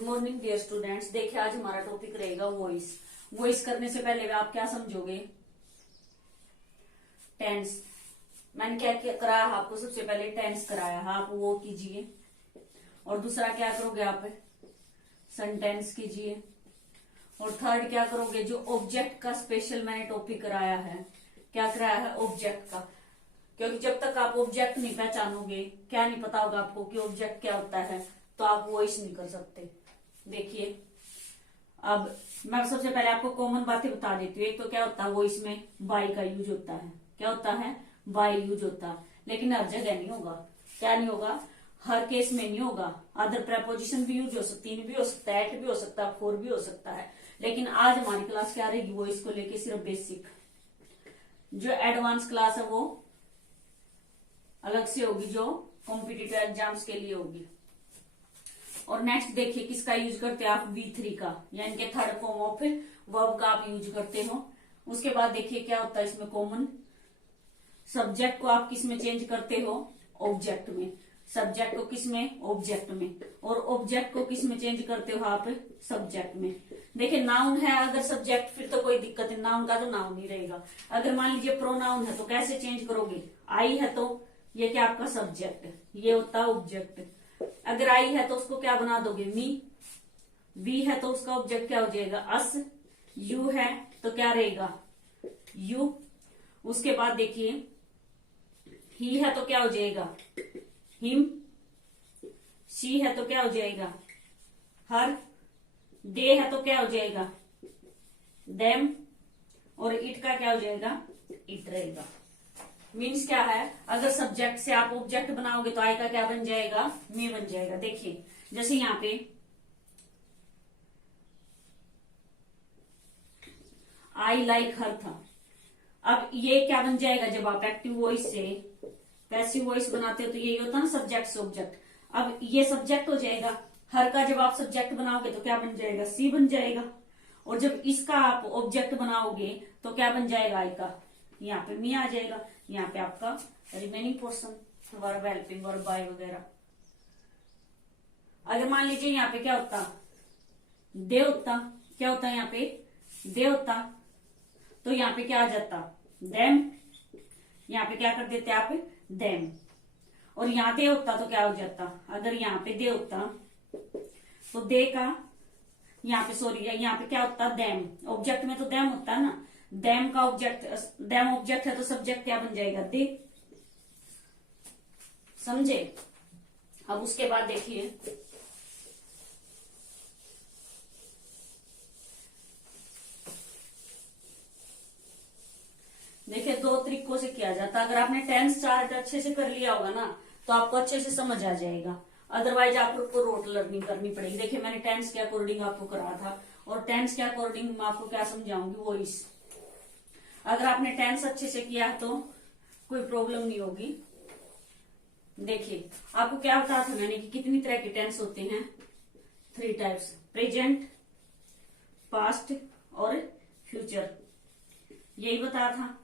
Good morning dear students. देखिए आज हमारा टॉपिक रहेगा वॉइस। वॉइस करने से पहले आप क्या समझोगे? टेंस। मैंने क्या कराया आपको? सबसे पहले टेंस कराया है, आप वो कीजिए। और दूसरा क्या करोगे आप? सेंटेंस कीजिए। और थर्ड क्या करोगे? जो ऑब्जेक्ट का स्पेशल मैंने टॉपिक कराया है। क्या कराया है? ऑब्जेक्ट का। क्योंकि जब तक आप ऑब्जेक्ट नहीं पहचानोगे, क्या नहीं पता होगा आपको कि ऑब्जेक्ट क्या होता है, तो आप वॉइस नहीं कर सकते। देखिए अब मैं सबसे पहले आपको कॉमन बातें बता देती हूँ। एक तो क्या होता है वॉइस में बाय का यूज होता है। क्या होता है? बाय यूज होता है, लेकिन हर जगह नहीं होगा। क्या नहीं होगा? हर केस में नहीं होगा। अदर प्रेपोजिशन भी यूज हो सकती है, भी हो सकता है, एट भी हो सकता है, फोर भी हो सकता है। लेकिन आज हमारी क्लास क्या रहेगी? वॉइस को लेके सिर्फ बेसिक। जो एडवांस क्लास है वो अलग से होगी, जो कॉम्पिटिटिव एग्जाम्स के लिए होगी। और नेक्स्ट देखिए किसका यूज करते हैं आप? V3 का, यानी कि थर्ड फॉर्म ऑफ वर्ब का आप यूज करते हो। उसके बाद देखिए क्या होता है इसमें कॉमन। सब्जेक्ट को आप किस में चेंज करते हो? ऑब्जेक्ट में। सब्जेक्ट को किस में? ऑब्जेक्ट में। और ऑब्जेक्ट को किस में चेंज करते हो आप? सब्जेक्ट में। देखिए नाउन है अगर सब्जेक्ट, फिर तो कोई दिक्कत नहीं, नाउन का तो नाउन ही रहेगा। अगर मान लीजिए प्रोनाउन है तो कैसे चेंज करोगे? आई है तो ये क्या आपका सब्जेक्ट, ये होता है ऑब्जेक्ट। अगर आई है तो उसको क्या बना दोगे? मी। वी है तो उसका ऑब्जेक्ट क्या हो जाएगा? अस। यू है तो क्या रहेगा? यू। उसके बाद देखिए ही है तो क्या हो जाएगा? हिम। शी है तो क्या हो जाएगा? हर। दे है तो क्या हो जाएगा? देम। और इट का क्या हो जाएगा? इट रहेगा। मीन्स क्या है? अगर सब्जेक्ट से आप ऑब्जेक्ट बनाओगे तो आई का क्या बन जाएगा? मे बन जाएगा। देखिए जैसे यहां पे आई लाइक हर था। अब ये क्या बन जाएगा? जब आप एक्टिव वॉइस से पैसिव वॉइस बनाते हो तो यही होता है ना, सब्जेक्ट से ऑब्जेक्ट। अब ये सब्जेक्ट हो जाएगा। हर का जब आप सब्जेक्ट बनाओगे तो क्या बन जाएगा? सी बन जाएगा। और जब इसका आप ऑब्जेक्ट बनाओगे तो क्या बन जाएगा? आई का यहाँ पे मी आ जाएगा। यहाँ पे आपका remaining portion verb, helping verb, by वगैरह। अगर मान लीजिए यहाँ पे क्या होता? दे होता। क्या होता है यहाँ पे? दे होता। तो यहाँ पे क्या आ जाता? देम। यहाँ पे क्या कर देते आप? देम। और यहाँ दे होता तो क्या हो जाता? अगर यहाँ पे दे होता तो दे का यहाँ पे, सॉरी यहाँ पे क्या होता? देम। ऑब्जेक्ट में तो देम होता है ना। देम का ऑब्जेक्ट, देम ऑब्जेक्ट है तो सब्जेक्ट क्या बन जाएगा? दे। समझे? अब उसके बाद देखिए देखिए दो तरीकों से किया जाता है। अगर आपने टेंस चार्ट अच्छे से कर लिया होगा ना तो आपको अच्छे से समझ आ जाएगा। अदरवाइज आपको रोट लर्निंग करनी पड़ेगी। देखिए मैंने टेंस के अकॉर्डिंग आपको करा था, और टेंस के अकॉर्डिंग मैं आपको क्या समझाऊंगी? वॉइस। अगर आपने टेंस अच्छे से किया है तो कोई प्रॉब्लम नहीं होगी। देखिए आपको क्या बताया था मैंने कि कितनी तरह के टेंस होते हैं? 3 टाइप्स, प्रेजेंट, पास्ट और फ्यूचर। यही बताया था।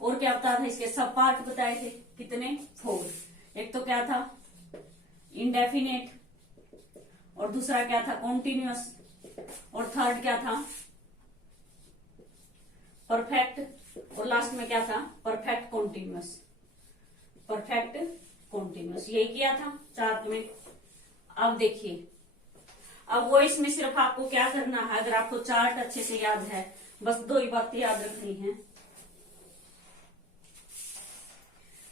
और क्या बताया था? इसके सब पार्ट बताए थे। कितने? 4। एक तो क्या था? इंडेफिनेट, और दूसरा क्या था? कॉन्टिन्यूअस, और थर्ड क्या था? परफेक्ट, और लास्ट में क्या था? Perfect continuous. परफेक्ट कॉन्टिन्यूअस, यही किया था चार्ट में। अब देखिए अब वॉइस में सिर्फ आपको क्या करना है? अगर आपको चार्ट अच्छे से याद है, बस 2 ही बातें याद रखनी है।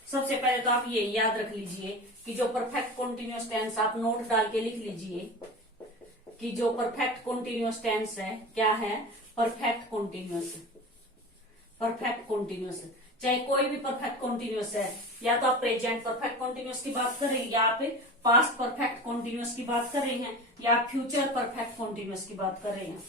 सबसे पहले तो आप ये याद रख लीजिए कि जो परफेक्ट कॉन्टिन्यूअस टेंस, आप नोट डाल के लिख लीजिए कि जो परफेक्ट कॉन्टिन्यूअस टेंस है क्या है? Perfect continuous. परफेक्ट कॉन्टिन्यूअस, चाहे कोई भी परफेक्ट कॉन्टिन्यूअस है, या तो आप प्रेजेंट परफेक्ट कॉन्टिन्यूअस की बात कर रहे हैं, या आप पास्ट परफेक्ट कॉन्टिन्यूअस की बात कर रहे हैं, या आप फ्यूचर परफेक्ट कॉन्टिन्यूअस की बात कर रहे हैं,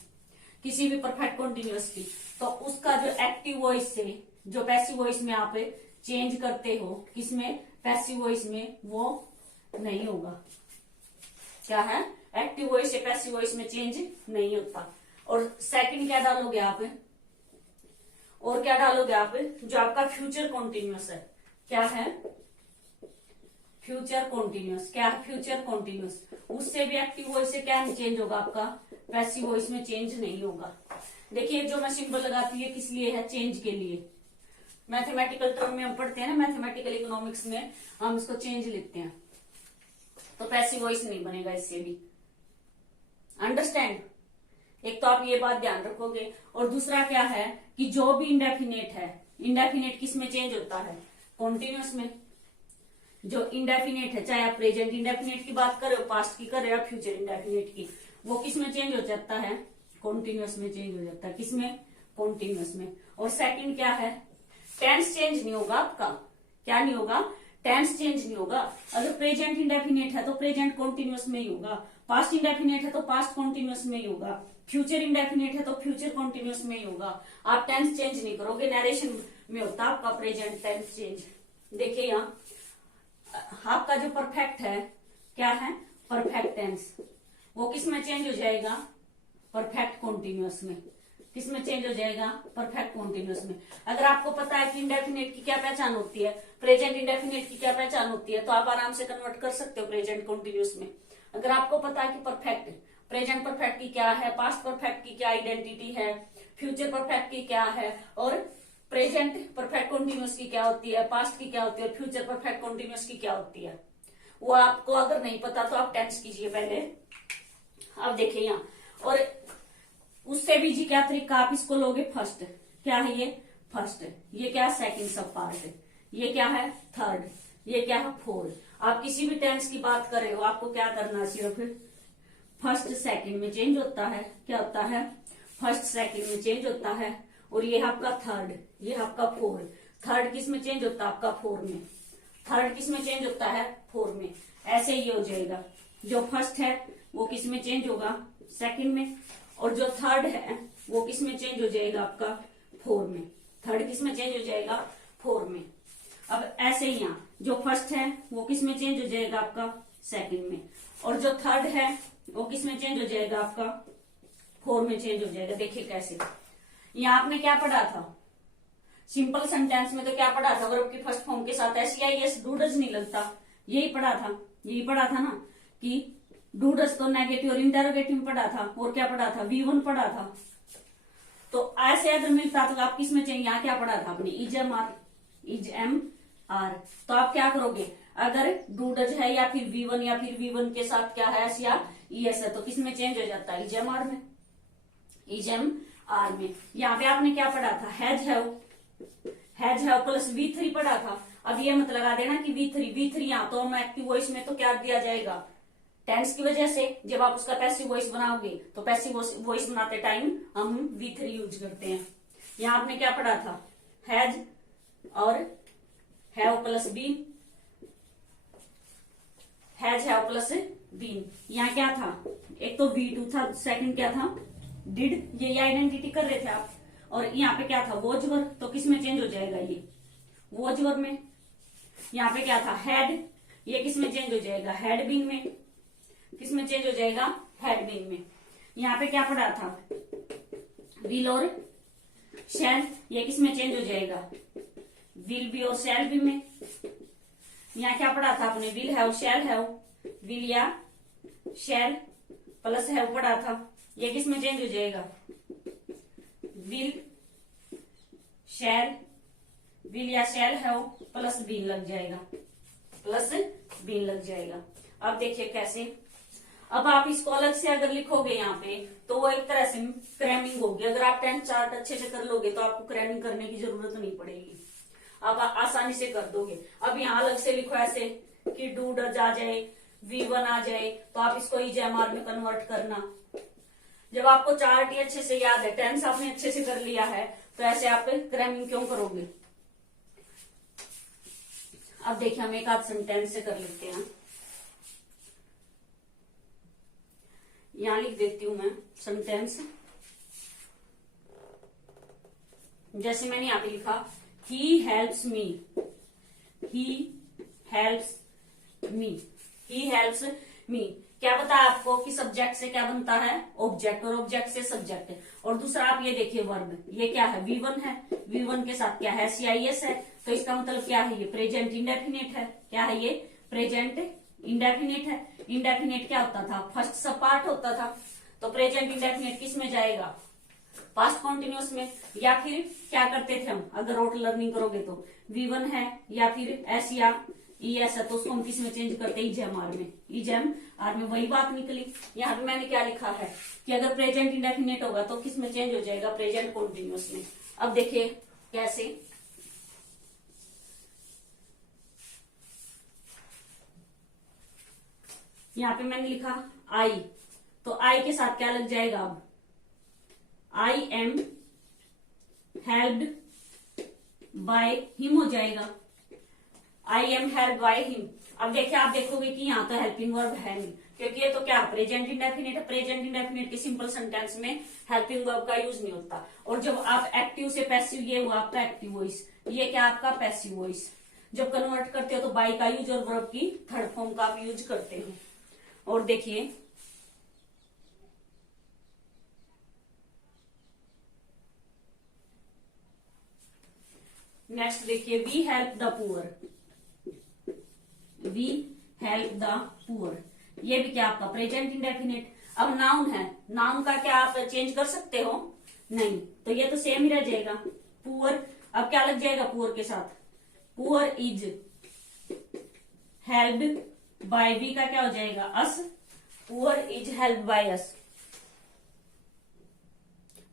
किसी भी परफेक्ट कॉन्टिन्यूअस की, तो उसका जो एक्टिव वॉइस से जो पैसिव वॉइस में आप चेंज करते हो, किसमें? पैसिव वॉइस में, वो नहीं होगा। क्या है? एक्टिव वॉइस से पैसिव वॉइस में चेंज नहीं होता। और सेकंड क्या डालोगे आप? और क्या डालोगे आप? जो आपका फ्यूचर कॉन्टिन्यूअस है। क्या है? Future continuous. क्या है फ्यूचर कॉन्टिन्यूअस, उससे भी एक्टिव वॉइस से क्या चेंज होगा आपका, पैसिव वॉइस में चेंज नहीं होगा। देखिए जो मैं सिंबल लगाती है किस लिए है, चेंज के लिए। मैथमेटिकल टर्म में हम पढ़ते हैं ना, मैथमेटिकल इकोनॉमिक्स में हम इसको चेंज लिखते हैं, तो पैसिव वॉइस नहीं बनेगा इससे भी। अंडरस्टैंड, एक तो आप ये बात ध्यान रखोगे। और दूसरा क्या है कि जो भी इंडेफिनेट है, इंडेफिनेट किस में चेंज होता है, कॉन्टिन्यूअस में। जो इंडेफिनेट है, चाहे आप प्रेजेंट इंडेफिनेट की बात कर रहे हो, पास्ट की कर रहे हो, फ्यूचर इंडेफिनेट की, वो किस में चेंज हो जाता है, कॉन्टिन्यूअस में चेंज हो जाता है। किसमें, कॉन्टिन्यूअस में। और सेकंड क्या है, टेंस चेंज नहीं होगा आपका। क्या नहीं होगा, टेंस चेंज नहीं होगा। अगर प्रेजेंट इंडेफिनेट है तो प्रेजेंट कॉन्टिन्यूअस में ही होगा, पास्ट इंडेफिनेट है तो पास्ट कॉन्टिन्यूअस में ही होगा, फ्यूचर इंडेफिनेट है तो फ्यूचर कॉन्टिन्यूअस में ही होगा। आप टेंस चेंज नहीं करोगे, नरेशन में होता आपका प्रेजेंट टेंस चेंज। देखिए यहाँ आपका जो परफेक्ट है, क्या है, परफेक्ट टेंस, वो किस में चेंज हो जाएगा, परफेक्ट कॉन्टिन्यूअस में। किस में चेंज हो जाएगा, परफेक्ट कॉन्टिन्यूअस में। अगर आपको पता है कि इंडेफिनेट की क्या पहचान होती है, प्रेजेंट इंडेफिनेट की क्या पहचान होती है, तो आप आराम से कन्वर्ट कर सकते हो प्रेजेंट कॉन्टिन्यूअस में। अगर आपको पता है कि परफेक्ट, प्रेजेंट परफेक्ट की क्या है, पास्ट परफेक्ट की क्या आइडेंटिटी है, फ्यूचर परफेक्ट की क्या है, और प्रेजेंट परफेक्ट कॉन्टिन्यूअस की क्या होती है, पास्ट की क्या होती है, और फ्यूचर परफेक्ट कॉन्टिन्यूअस की क्या होती है, वो आपको अगर नहीं पता तो आप टेंस कीजिए पहले। अब देखिए यहाँ, और उससे भी जी क्या तरीका, आप इसको लोगे फर्स्ट, क्या है ये, फर्स्ट, ये क्या है, सेकंड सब पार्ट, ये क्या है, थर्ड, ये क्या है, फोर्थ। आप किसी भी टेंस की बात कर रहे हो, आपको क्या करना, सिर्फ फर्स्ट सेकंड में चेंज होता है। क्या होता है, फर्स्ट सेकंड में चेंज होता है। और ये आपका थर्ड, ये आपका फोर्थ। थर्ड किस में चेंज होता है, आपका फोर में। थर्ड किस में चेंज होता है, फोर में। ऐसे ये हो जाएगा, जो फर्स्ट है वो किस में चेंज होगा, सेकंड में, और जो थर्ड है वो किस में चेंज हो जाएगा, आपका फोर में। थर्ड किस में चेंज हो जाएगा, फोर में। अब ऐसे ही यहाँ जो फर्स्ट है वो किस में चेंज हो जाएगा, आपका सेकंड में, और जो थर्ड है वो किस में चेंज हो जाएगा, आपका फोर में चेंज हो जाएगा। देखिए कैसे, यहाँ आपने क्या पढ़ा था, सिंपल सेंटेंस में तो क्या पढ़ा था, वर्ब की फर्स्ट फॉर्म के साथ SEIS डू डज नहीं लगता, यही पढ़ा था, यही पढ़ा था ना, कि डू डज तो नेगेटिव और इंटरोगेटिव में पढ़ा था, और क्या पढ़ा था, V1 पढ़ा था। तो ऐसे अगर मिलता तो आप किस में चाहिए, यहाँ क्या पढ़ा था आपने, इज एम आर। तो आप क्या करोगे, अगर डू डज है या फिर V1 या फिर V1 के साथ क्या है, एस या ES है, तो किस में चेंज हो जाता है, इज एम आर में, इज एम आर में। यहाँ पे आपने क्या पढ़ा था, हैज हैव प्लस V3 पढ़ा था। अब ये मत लगा देना कि V3 यहाँ तो हम एक्टिव वॉइस में तो क्या दिया जाएगा, टेंस की वजह से। जब आप उसका पैसिव वॉइस बनाओगे तो पैसिव वॉइस बनाते टाइम हम V3 यूज करते हैं। यहाँ आपने क्या पढ़ा था, हैज और have plus been, has have plus been. यहाँ क्या था, एक तो V2 था, सेकंड क्या था, डिड, ये आइडेंटिटी कर रहे थे आप। और यहाँ पे क्या था, वॉज वर, तो किस में चेंज हो जाएगा, ये वॉज वर में। यहाँ पे क्या था, हैड, ये किस में चेंज हो जाएगा, हैड बीन में। किस में चेंज हो जाएगा, हैड बीन में। यहाँ पे क्या पढ़ा था, विल और शैल, ये किस में चेंज हो जाएगा, विल बी और शैल बी में। यहाँ क्या पढ़ा था आपने, will have shall have, will या शैल प्लस हैव पढ़ा था, ये किस में चेंज हो जाएगा, विल शैल, विल या शैल हैव प्लस बीन लग जाएगा, प्लस बीन लग जाएगा। अब देखिए कैसे, अब आप इसको अलग से अगर लिखोगे यहाँ पे तो वो एक तरह से क्रैमिंग होगी। अगर आप 10 चार्ट अच्छे से कर लोगे तो आपको क्रैमिंग करने की जरूरत नहीं पड़ेगी, आप आसानी से कर दोगे। अब यहाँ अलग से लिखो ऐसे कि डू डज आ जाए, V1 आ जाए, तो आप इसको EJMR में कन्वर्ट करना। जब आपको चार्ट ही अच्छे से याद है, टेंस आपने अच्छे से कर लिया है, तो ऐसे आप क्रैमिंग क्यों करोगे। अब देखिए हम एक आध सेंटेंस से कर लेते हैं। यहां लिख देती हूं मैं सेंटेंस, जैसे मैंने यहां पे लिखा, he helps me, he helps me, he helps me. क्या पता है आपको कि सब्जेक्ट से क्या बनता है, ऑब्जेक्ट, और ऑब्जेक्ट से सब्जेक्ट। और दूसरा आप ये देखिए वर्ब, ये क्या है, V1 है, V1 के साथ क्या है, SEIS है, तो इसका मतलब क्या है, ये प्रेजेंट इंडेफिनेट है। क्या है ये, प्रेजेंट इंडेफिनिट है। इंडेफिनिट क्या होता था, फर्स्ट सब पार्ट होता था, तो प्रेजेंट इंडेफिनिट किस में जाएगा, पास्ट कॉन्टिन्यूस में। या फिर क्या करते थे हम, अगर रोट लर्निंग करोगे तो V1 है या फिर एस या ES है, तो उसको हम किस में चेंज करते हैं, इजेम आर में। इजेम आर में वही बात निकली। यहाँ पे मैंने क्या लिखा है कि अगर प्रेजेंट इंडेफिनिट होगा तो किस में चेंज हो जाएगा, प्रेजेंट कॉन्टिन्यूस में। अब देखिए कैसे, यहाँ पे मैंने लिखा आई, तो आई के साथ क्या लग जाएगा, अब I am helped by him हो जाएगा। I am help by him. अब देखिए, आप देखोगे कि यहाँ तो हेल्पिंग वर्ब है नहीं, क्योंकि ये तो क्या प्रेजेंट इंडेफिनिट है। प्रेजेंट इंडेफिनिट के सिंपल सेंटेंस में हेल्पिंग वर्ब का यूज नहीं होता। और जब आप एक्टिव से पैसिव, ये हुआ आपका एक्टिव वॉइस, ये क्या आपका पैसिव वॉइस। जब कन्वर्ट करते हो तो बाई का यूज और वर्ब की थर्ड फॉर्म का आप यूज करते हो। और देखिए नेक्स्ट, देखिए we help the poor, we help the poor, ये भी क्या आपका प्रेजेंट इंडेफिनिट। अब नाउन है, नाउन का क्या आप चेंज कर सकते हो, नहीं, तो ये तो सेम ही रह जाएगा। पुअर, अब क्या लग जाएगा पुअर के साथ, poor is helped by, we का क्या हो जाएगा, us, poor is helped by us,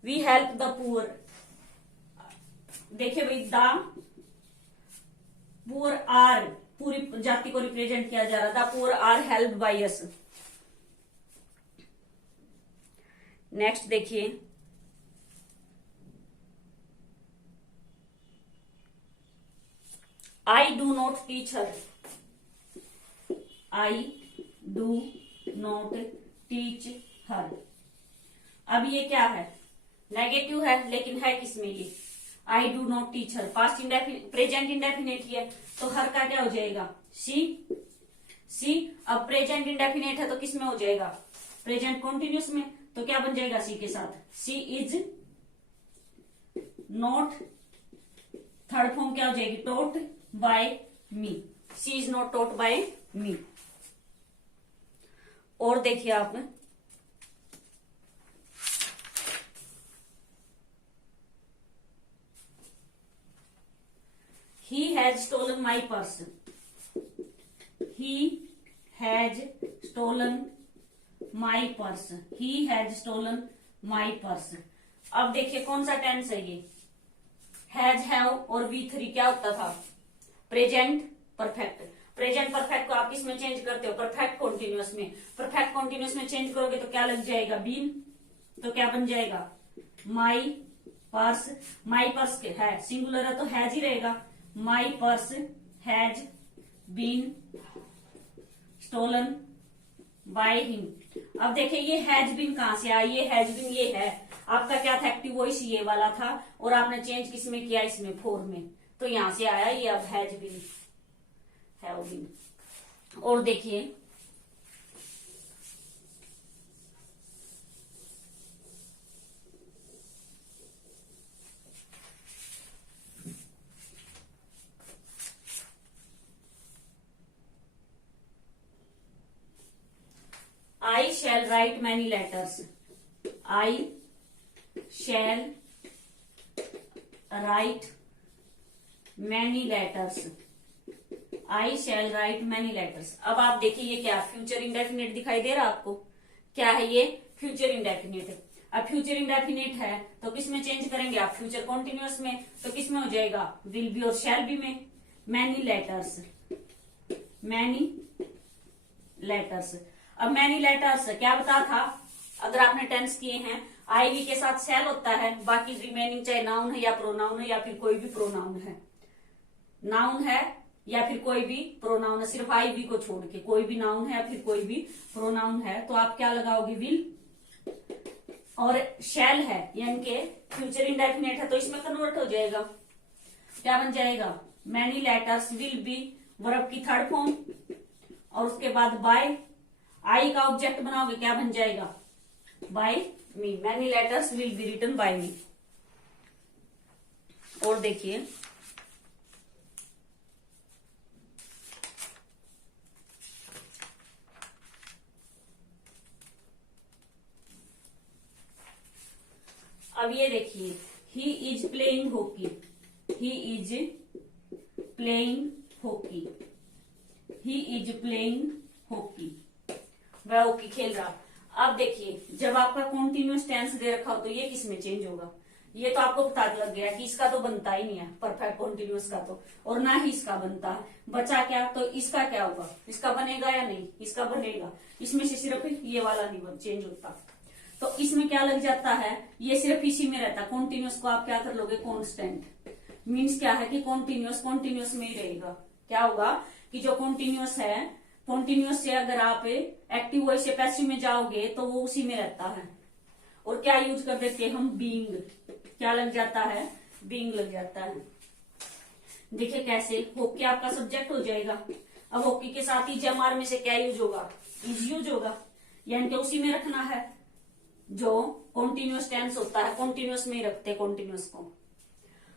we help the poor. देखिए भाई, द पुअर आर, पूरी जाति को रिप्रेजेंट किया जा रहा था, poor are helped by us. Next देखिए, I do not teach her, I do not teach her. अब ये क्या है, नेगेटिव है, लेकिन है किसमें ये, I do not teach her, past indefinite, present indefinite ही है, तो हर का क्या हो जाएगा, सी, सी। अब प्रेजेंट इंडेफिनिट है तो किसमें हो जाएगा, प्रेजेंट कॉन्टिन्यूस में, तो क्या बन जाएगा सी के साथ, she is not, third form क्या हो जाएगी, taught by me, she is not taught by me. और देखिए आप, he has stolen my purse, he has stolen my purse, he has stolen my purse। अब देखिए कौन सा टेंस है ये, हैज, हैव और V3 क्या होता था, प्रेजेंट परफेक्ट। प्रेजेंट परफेक्ट को आप किस में चेंज करते हो, परफेक्ट कॉन्टिन्यूअस में। परफेक्ट कॉन्टिन्यूअस में चेंज करोगे तो क्या लग जाएगा, बीन, तो क्या बन जाएगा, माई पर्स। माई पर्स है सिंगुलर है तो हैज ही रहेगा, my purse has been stolen by him. अब देखिए ये हैज बीन कहां से आया, ये हैज बीन, ये है आपका क्या था, एक्टिव वॉइस ये वाला था, और आपने चेंज किस में किया, इसमें फोर में, तो यहां से आया ये। अब हैज बीन, हैव बीन। और देखिए I shall write many letters, I shall write many letters, I shall write many letters। अब आप देखिए ये क्या फ्यूचर इंडेफिनिट दिखाई दे रहा है आपको, क्या है ये, फ्यूचर इंडेफिनिट है। अब फ्यूचर इंडेफिनिट है तो किस में चेंज करेंगे आप, फ्यूचर कॉन्टिन्यूअस में, तो किस में हो जाएगा, विल बी और शैल बी में। Many letters, many letters. अब मैनी लेटर्स क्या बता था, अगर आपने टेंस किए हैं, आई वी के साथ शैल होता है, बाकी रिमेनिंग चाहे नाउन है या प्रोनाउन है या फिर कोई भी प्रोनाउन है, नाउन है या फिर कोई भी प्रोनाउन है, सिर्फ आई वी को छोड़ के कोई भी नाउन है या फिर कोई भी प्रोनाउन है, तो आप क्या लगाओगे, विल, और शैल है यानी कि फ्यूचर इंडेफिनिट है तो इसमें कन्वर्ट हो जाएगा, क्या बन जाएगा, many letters will B, verb की थर्ड फॉर्म, और उसके बाद बाय, आई का ऑब्जेक्ट बनाओगे, क्या बन जाएगा, by me, many letters will be written by me. और देखिए अब ये देखिए, he is playing hockey, he is playing hockey, he is playing hockey, वह हॉकी खेल रहा। अब देखिए, जब आपका कॉन्टिन्यूस टेंस दे रखा हो तो ये किस में चेंज होगा? ये तो आपको पता लग गया कि इसका तो बनता ही नहीं है परफेक्ट कॉन्टिन्यूस का, तो और ना ही इसका बनता है। बचा क्या? तो इसका क्या होगा? इसका बनेगा या नहीं? इसका बनेगा। इसमें से सिर्फ ये वाला नहीं चेंज होता, तो इसमें क्या लग जाता है? ये सिर्फ इसी में रहता। कॉन्टिन्यूस को आप क्या कर लोगे? कॉन्स्टेंट। मीन्स क्या है कि कॉन्टिन्यूस कॉन्टिन्यूस में ही रहेगा। क्या होगा कि जो कॉन्टिन्यूस है, कॉन्टिन्यूस से अगर आप एक्टिव वॉइस से पैसिव में जाओगे तो वो उसी में रहता है। और क्या यूज कर देते हैं हम? बीइंग। क्या लग जाता है? बीइंग लग जाता है। देखिए कैसे, हॉकी आपका सब्जेक्ट हो जाएगा। अब हॉकी के साथ ही जमार में से क्या यूज होगा? इज यूज होगा, यानी कि उसी में रखना है। जो कॉन्टिन्यूस टेंस होता है कॉन्टिन्यूस में ही रखते हैं कॉन्टिन्यूस को।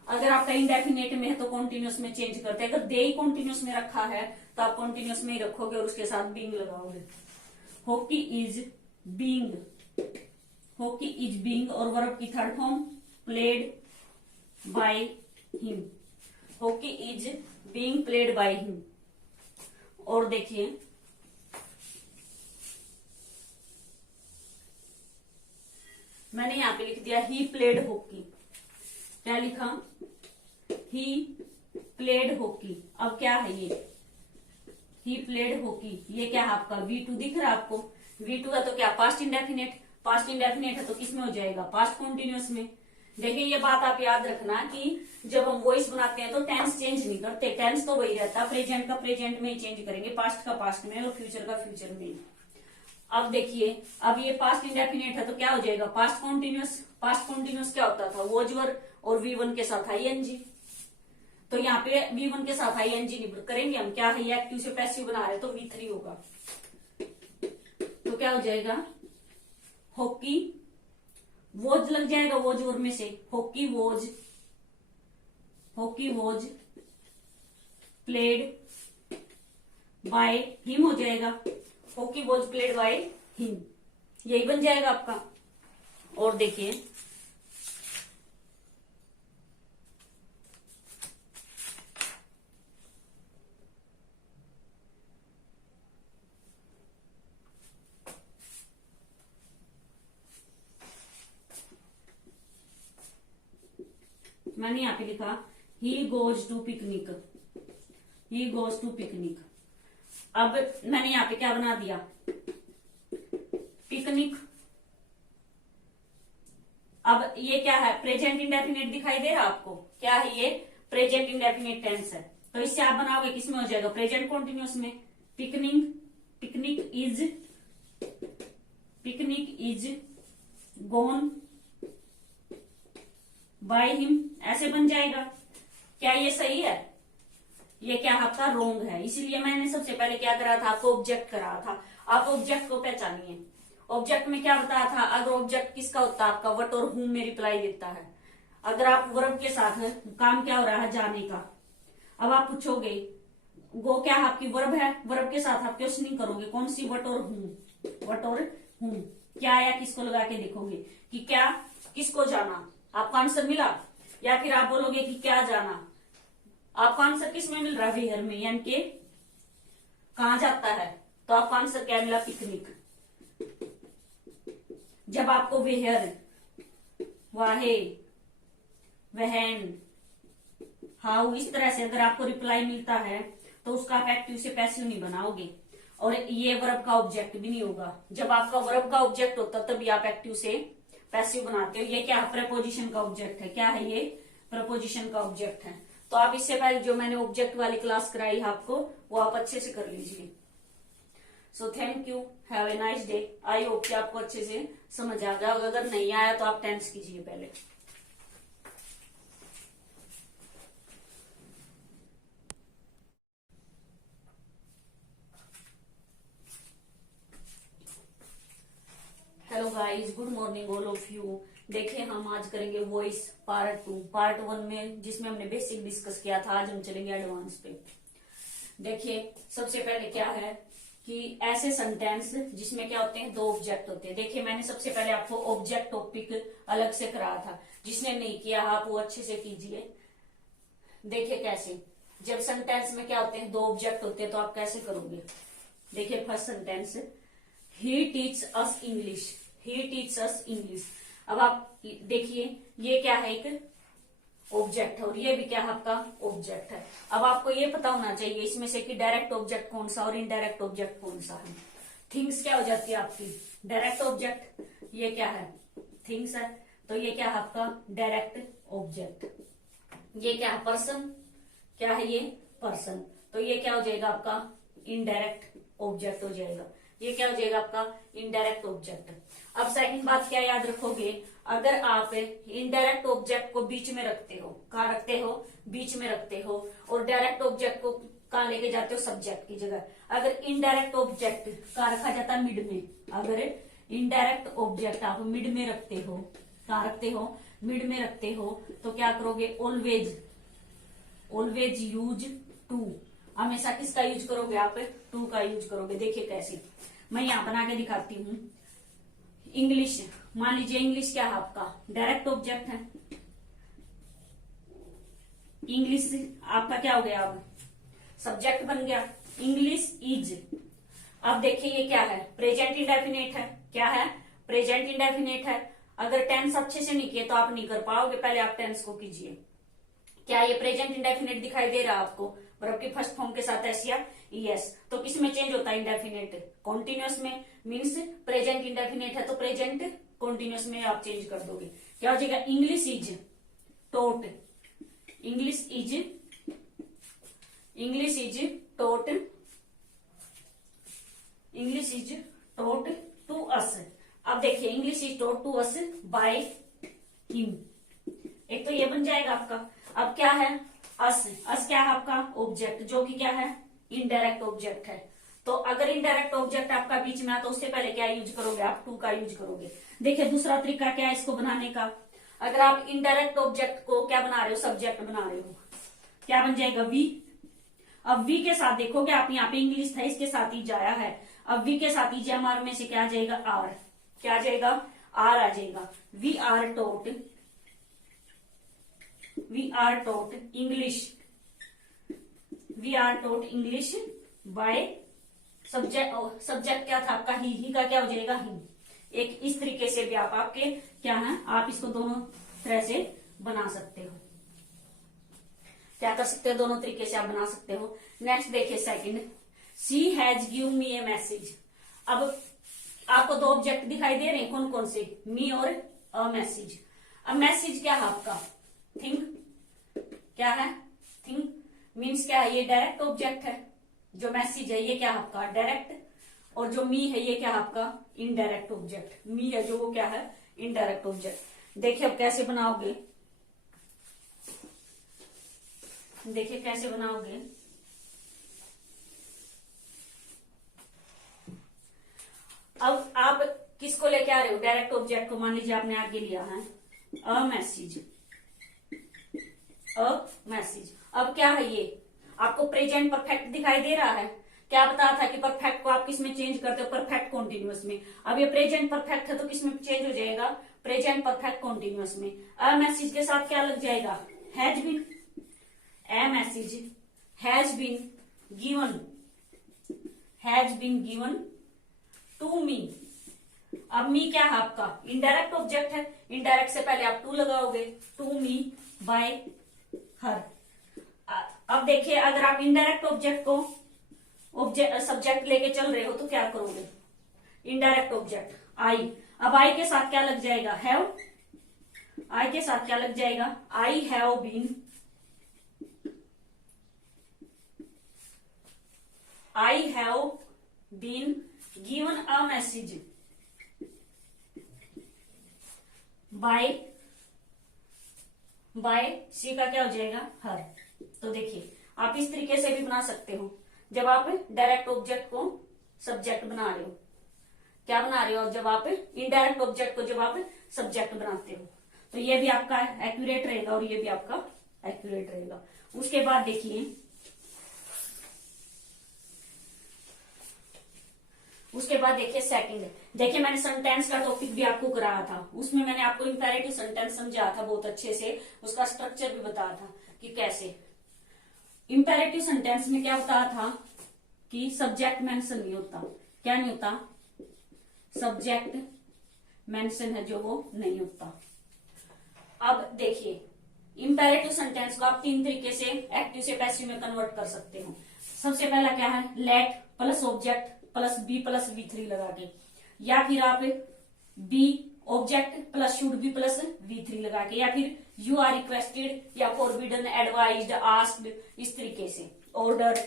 अगर आपका इंडेफिनेट में है तो कॉन्टिन्यूस में चेंज करते हैं। अगर दे ही कॉन्टिन्यूस में रखा है तो आप कॉन्टिन्यूस में ही रखोगे और उसके साथ बीइंग लगाओगे। Hockey is being, hockey is being, और वर्ब की third form played by him, hockey is being played by him. और देखिए, मैंने यहां पे लिख दिया ही प्लेड हॉकी। क्या लिखा? He played hockey. अब क्या है ये? ही प्लेड हॉकी, ये क्या है आपका? V2 दिख रहा है आपको? V2 है तो क्या? Past indefinite. पास्ट इंडेफिनेट है तो किसमें हो जाएगा? पास्ट कॉन्टिन्यूस में। देखिए ये बात आप याद रखना कि जब हम वॉइस बनाते हैं तो टेंस चेंज नहीं करते, टेंस तो वही रहता है। प्रेजेंट का प्रेजेंट में ही चेंज करेंगे, पास्ट का पास्ट में और फ्यूचर का फ्यूचर में। अब देखिए, अब ये पास्ट इंडेफिनेट है तो क्या हो जाएगा? Past continuous. पास्ट कॉन्टिन्यूस क्या होता था? वॉज वर और V1 के साथ ING। तो यहाँ पे V1 के साथ ING नहीं करेंगे हम। क्या है? ये एक्टिव से पैसिव बना रहे तो V3 होगा। तो क्या हो जाएगा? हॉकी वॉज लग जाएगा, वॉज वर में से hockey was, hockey was played by him हो जाएगा। Hockey was played by him, यही बन जाएगा आपका। और देखिए, मैंने यहाँ पे लिखा ही goes to picnic, he goes to picnic. अब मैंने यहाँ पे क्या बना दिया? पिकनिक। अब ये क्या है? प्रेजेंट इंडेफिनेट दिखाई दे रहा आपको? क्या है ये? प्रेजेंट इंडेफिनेट टेंस है। तो इससे आप बनाओगे किसमें हो जाएगा? प्रेजेंट कॉन्टिन्यूस में। Picnic, picnic is gone by him, ऐसे बन जाएगा। क्या ये सही है? ये क्या आपका रोंग है। इसीलिए मैंने सबसे पहले क्या करा था? आपको ऑब्जेक्ट करा था। आप ऑब्जेक्ट को पहचानिए। ऑब्जेक्ट में क्या बताया था? अगर ऑब्जेक्ट किसका होता है आपका? व्हाट और हुम में रिप्लाई देता है। अगर आप वर्ब के साथ काम क्या हो रहा है? जाने का। अब आप पूछोगे गो क्या आपकी वर्ब है? वर्ब के साथ आप क्वेश्चनिंग करोगे कौन सी? व्हाट और हुम, व्हाट और हुम। क्या या किसको लगा के देखोगे कि क्या किसको जाना। आपका आंसर मिला? या फिर आप बोलोगे कि क्या जाना। आपका आंसर किस में मिल रहा है? वेयर में, यानी कि कहां जाता है। तो आपका आंसर क्या मिला? पिकनिक। जब आपको वेयर, वाहे, वहन, हाउ इस तरह से अगर आपको रिप्लाई मिलता है तो उसका आप एक्टिव से पैसिव नहीं बनाओगे और ये वर्ब का ऑब्जेक्ट भी नहीं होगा। जब आपका वर्ब का ऑब्जेक्ट होता तभी आप एक्टिव से पैसिव बनाते हो। ये क्या है? प्रपोजिशन का ऑब्जेक्ट है। क्या है ये? प्रपोजिशन का ऑब्जेक्ट है। तो आप इससे पहले जो मैंने ऑब्जेक्ट वाली क्लास कराई है आपको, वो आप अच्छे से कर लीजिए। So thank you, have a nice day. I hope कि आपको अच्छे से समझ आ गया। अगर नहीं आया तो आप टेंस कीजिए पहले। Hello guys, good morning all of you. देखिए हम आज करेंगे वॉइस पार्ट 2। पार्ट 1 में जिसमें हमने बेसिक डिस्कस किया था, आज हम चलेंगे एडवांस पे। देखिए सबसे पहले क्या है कि ऐसे सेंटेंस जिसमें क्या होते हैं, दो ऑब्जेक्ट होते हैं। देखिए मैंने सबसे पहले आपको ऑब्जेक्ट टॉपिक अलग से कराया था, जिसने नहीं किया आप वो अच्छे से कीजिए। देखिए कैसे, जब सेंटेंस में क्या होते हैं, दो ऑब्जेक्ट होते हैं, तो आप कैसे करोगे। देखिए फर्स्ट सेंटेंस, ही टीच अस इंग्लिश, ही टीच अस इंग्लिश। अब आप देखिए ये क्या है, एक ऑब्जेक्ट है और ये भी क्या है आपका ऑब्जेक्ट है। अब आपको ये पता होना चाहिए इसमें से कि डायरेक्ट ऑब्जेक्ट कौन सा और इनडायरेक्ट ऑब्जेक्ट कौन सा है। थिंग्स क्या हो जाती है आपकी डायरेक्ट ऑब्जेक्ट, ये क्या है थिंग्स है, तो ये क्या है आपका डायरेक्ट ऑब्जेक्ट। ये क्या है पर्सन, क्या है ये पर्सन, तो ये क्या हो जाएगा आपका इनडायरेक्ट ऑब्जेक्ट हो जाएगा। ये क्या हो जाएगा आपका इनडायरेक्ट ऑब्जेक्ट। अब सेकंड बात क्या याद रखोगे, अगर आप इनडायरेक्ट ऑब्जेक्ट को बीच में रखते हो, कहाँ रखते हो बीच में रखते हो, और डायरेक्ट ऑब्जेक्ट को कहाँ लेके जाते हो सब्जेक्ट की जगह। अगर इनडायरेक्ट ऑब्जेक्ट कहाँ रखा जाता है मिड में, अगर इनडायरेक्ट ऑब्जेक्ट आप मिड में रखते हो, कहाँ रखते हो मिड में रखते हो, तो क्या करोगे ऑलवेज, ऑलवेज यूज टू, हमेशा किसका यूज करोगे आप टू का यूज करोगे। देखिए कैसे, मैं यहां बना के दिखाती हूं। इंग्लिश, मान लीजिए इंग्लिश क्या है आपका डायरेक्ट ऑब्जेक्ट है, इंग्लिश आपका क्या हो गया अब सब्जेक्ट बन गया, इंग्लिश इज। अब देखिए ये क्या है प्रेजेंट इंडेफिनिट है, क्या है प्रेजेंट इंडेफिनिट है। अगर टेंस अच्छे से नहीं किए तो आप नहीं कर पाओगे, पहले आप टेंस को कीजिए। क्या ये प्रेजेंट इंडेफिनिट दिखाई दे रहा है आपको, वर्ब की फर्स्ट फॉर्म के साथ एस या ईएस, तो किसमें चेंज होता है इंडेफिनिट कॉन्टिन्यूअस में, मीन्स प्रेजेंट इंडेफिनिट है तो प्रेजेंट कॉन्टिन्यूअस में आप चेंज कर दोगे। क्या हो जाएगा English is taught, English is, English is taught, English is taught to us. अब देखिए English is taught to us by him, एक तो ये बन जाएगा आपका। अब क्या है अस, अस क्या है आपका ऑब्जेक्ट जो कि क्या है इनडायरेक्ट ऑब्जेक्ट है। तो अगर इनडायरेक्ट ऑब्जेक्ट आपका बीच में आता तो उससे पहले क्या यूज करोगे आप टू का यूज करोगे। देखिए दूसरा तरीका क्या है इसको बनाने का, अगर आप इनडायरेक्ट ऑब्जेक्ट को क्या बना रहे हो सब्जेक्ट बना रहे हो, क्या बन जाएगा वी। अब वी के साथ देखोगे आप यहाँ पे इंग्लिश था इसके साथ ही जाया है, अब वी के साथ ही जमार में से क्या आ जाएगा आर, क्या आ जाएगा आर आ जाएगा। We are taught, we are taught English, we are taught English by subject, subject क्या था आपका ही का क्या हो जाएगा ही। एक इस तरीके से भी आप आपके क्या है आप इसको दोनों तरह से बना सकते हो, क्या कर सकते हो दोनों तरीके से आप बना सकते हो। नेक्स्ट देखिए second, she has give me A message. अब आपको दो ऑब्जेक्ट दिखाई दे रहे हैं कौन कौन से, मी और अ मैसेज। अब मैसेज क्या है आपका थिंग, क्या है थिंग, मीन्स क्या है ये डायरेक्ट ऑब्जेक्ट है, जो मैसेज है ये क्या है आपका डायरेक्ट, और जो मी है ये क्या है आपका इनडायरेक्ट ऑब्जेक्ट। मी है जो वो क्या है इनडायरेक्ट ऑब्जेक्ट। देखिए अब कैसे बनाओगे, देखिए कैसे बनाओगे। अब आप किसको लेके आ रहे हो डायरेक्ट ऑब्जेक्ट को, मान लीजिए आपने आगे लिया है अ मैसेज, अ मैसेज। अब क्या है ये आपको प्रेजेंट परफेक्ट दिखाई दे रहा है, क्या बताया था कि परफेक्ट को आप किस में चेंज करते हो परफेक्ट कॉन्टिन्यूअस में। अब ये प्रेजेंट परफेक्ट है तो किस में चेंज हो जाएगा प्रेजेंट परफेक्ट कॉन्टिन्यूअस में। अ मैसेज के साथ क्या लग जाएगा has been, a message has been given, has been given to me. अब मी क्या है आपका इनडायरेक्ट ऑब्जेक्ट है, इनडायरेक्ट से पहले आप टू लगाओगे, टू मी बाय हर। अब देखिए अगर आप इनडायरेक्ट ऑब्जेक्ट को ऑब्जेक्ट सब्जेक्ट लेके चल रहे हो तो क्या करोगे इनडायरेक्ट ऑब्जेक्ट आई। अब आई के साथ क्या लग जाएगा हैव, आई के साथ क्या लग जाएगा I have been, I have been given a message by, by she का क्या हो जाएगा हर। तो देखिए आप इस तरीके से भी बना सकते हो जब आप डायरेक्ट ऑब्जेक्ट को सब्जेक्ट बना रहे हो, क्या बना रहे हो जब आप इनडायरेक्ट ऑब्जेक्ट को जब आप सब्जेक्ट बनाते हो, तो ये भी आपका एक्यूरेट रहेगा और ये भी आपका एक्यूरेट रहेगा। उसके बाद देखिए उसके बाद देखिए सेकंड, देखिए मैंने सेंटेंस का टॉपिक भी आपको कराया था, उसमें मैंने आपको इंपेरेटिव सेंटेंस समझाया था बहुत अच्छे से, उसका स्ट्रक्चर भी बताया था कि कैसे। इंपेरेटिव सेंटेंस में क्या बताया था कि सब्जेक्ट मेंशन नहीं होता। क्या नहीं होता? सब्जेक्ट मेंशन है जो वो नहीं होता। अब देखिए इंपेरेटिव सेंटेंस को आप तीन तरीके से एक्टिव से पैसिव में कन्वर्ट कर सकते हो। सबसे पहला क्या है, let plus object plus be plus V3 लगा के, या फिर आप be object plus should be plus V3 लगा के, या फिर यू आर रिक्वेस्टेड या फॉरबिडन एडवाइज्ड आस्क्ड, इस तरीके से ऑर्डर।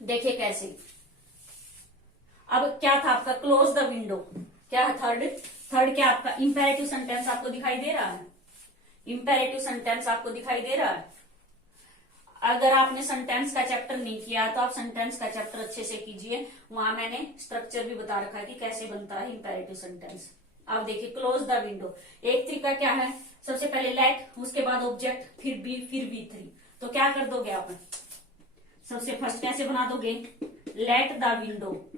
देखिए कैसे। अब क्या था आपका, क्लोज द विंडो, क्या है थर्ड क्या आपका इंपेरेटिव सेंटेंस आपको दिखाई दे रहा है, इंपेरेटिव सेंटेंस आपको दिखाई दे रहा है। अगर आपने सेंटेंस का चैप्टर नहीं किया तो आप सेंटेंस का चैप्टर अच्छे से कीजिए, वहां मैंने स्ट्रक्चर भी बता रखा है कि कैसे बनता है इंपेरेटिव सेंटेंस। आप देखिए क्लोज द विंडो, एक तरीका क्या है, सबसे पहले लेट, उसके बाद ऑब्जेक्ट, फिर बी, फिर V3। तो क्या कर दोगे आप, सबसे फर्स्ट कैसे बना दोगे, let the window,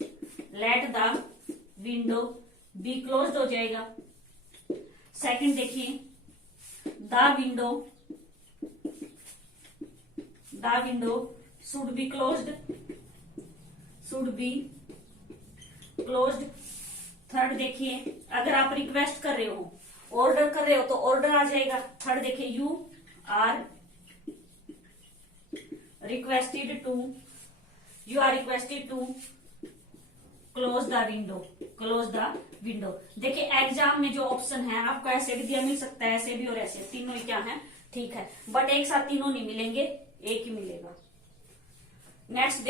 let the window be closed हो जाएगा। सेकंड देखिए the window should be closed, should be closed. Third देखिए अगर आप रिक्वेस्ट कर रहे हो, ऑर्डर कर रहे हो तो ऑर्डर आ जाएगा। थर्ड देखिए you are requested to close the window, close the window. देखिए एग्जाम में जो ऑप्शन है आपको ऐसे भी दिया मिल सकता है, ऐसे भी और ऐसे, तीनों ही क्या है ठीक है, बट एक साथ तीनों नहीं मिलेंगे, एक ही मिलेगा। नेक्स्ट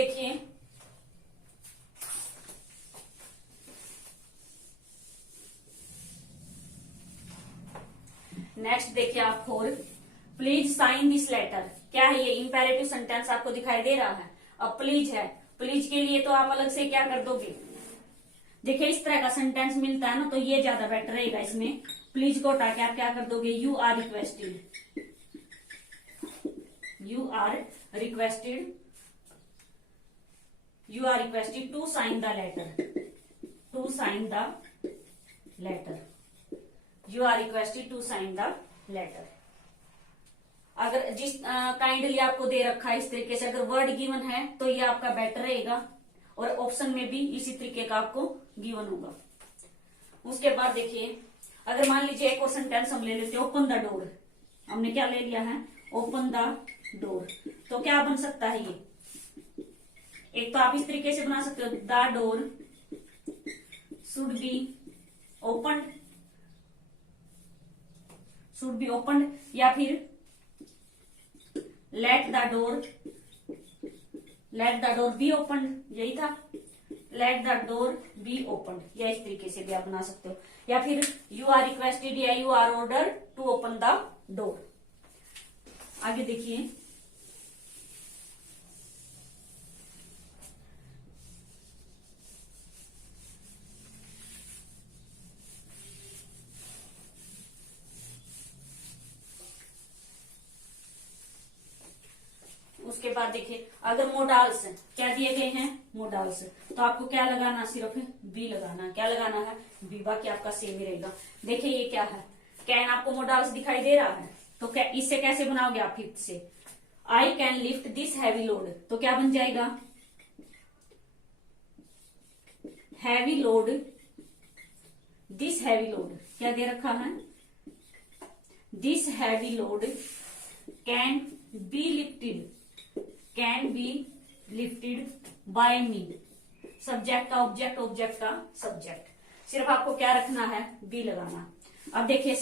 देखिए आप four, please sign this letter. क्या है ये, इंपेरेटिव सेंटेंस आपको दिखाई दे रहा है। अब प्लीज है, प्लीज के लिए तो आप अलग से क्या कर दोगे, देखिए इस तरह का सेंटेंस मिलता है ना तो ये ज्यादा बेटर रहेगा। इसमें प्लीज को हटा के आप क्या कर दोगे, you are requested to sign the letter, you are requested to sign the letter. अगर जिस काइंडली आपको दे रखा है इस तरीके से, अगर वर्ड गिवन है तो ये आपका बेटर रहेगा, और ऑप्शन में भी इसी तरीके का आपको गिवन होगा। उसके बाद देखिए अगर मान लीजिए एक और सेंटेंस हम ले लेते हैं, ओपन द डोर। हमने क्या ले लिया है, ओपन द डोर। तो क्या बन सकता है ये, एक तो आप इस तरीके से बना सकते हो, the door should be open, या फिर let the door be open, यही था, let the door be open, या इस तरीके से भी आप बना सकते हो, या फिर यू आर रिक्वेस्टेड या you are order to open the door. आगे देखिए उसके बाद देखिए अगर मोडाल्स क्या दिए गए हैं, मोडाल्स, तो आपको क्या लगाना, सिर्फ बी लगाना। क्या लगाना है, बी, बाकी आपका सेम ही रहेगा। देखिए ये क्या है, कैन आपको मोडाल्स दिखाई दे रहा है, तो क्या इससे कैसे बनाओगे आप, फिफ्थ से, I can lift this heavy load, तो क्या बन जाएगा, heavy load, this heavy load, क्या दे रखा है, this heavy load can be lifted bye me. Subject का ऑब्जेक्ट, ऑब्जेक्ट का सब्जेक्ट, सिर्फ आपको क्या रखना है, बी लगाना। अब देखिए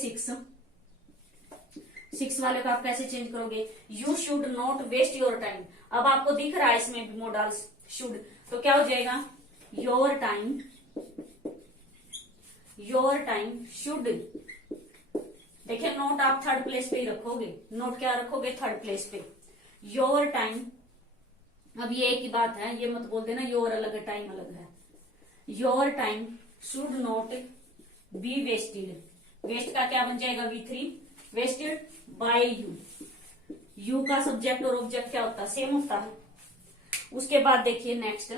सिक्स वाले को आप कैसे चेंज करोगे, you should not waste your time. अब आपको दिख रहा है इसमें भी मोडाल्स शुड, तो क्या हो जाएगा, योर टाइम शुड। देखिए नोट आप थर्ड प्लेस पे ही रखोगे, नोट क्या रखोगे, थर्ड प्लेस पे, योर टाइम। अब ये एक ही बात है, ये मत बोल देना योर अलग है टाइम अलग है। Your time should not be wasted, waste का क्या बन जाएगा, V3, wasted by you. You का सब्जेक्ट और ऑब्जेक्ट क्या होता है, सेम होता है। उसके बाद देखिए नेक्स्ट,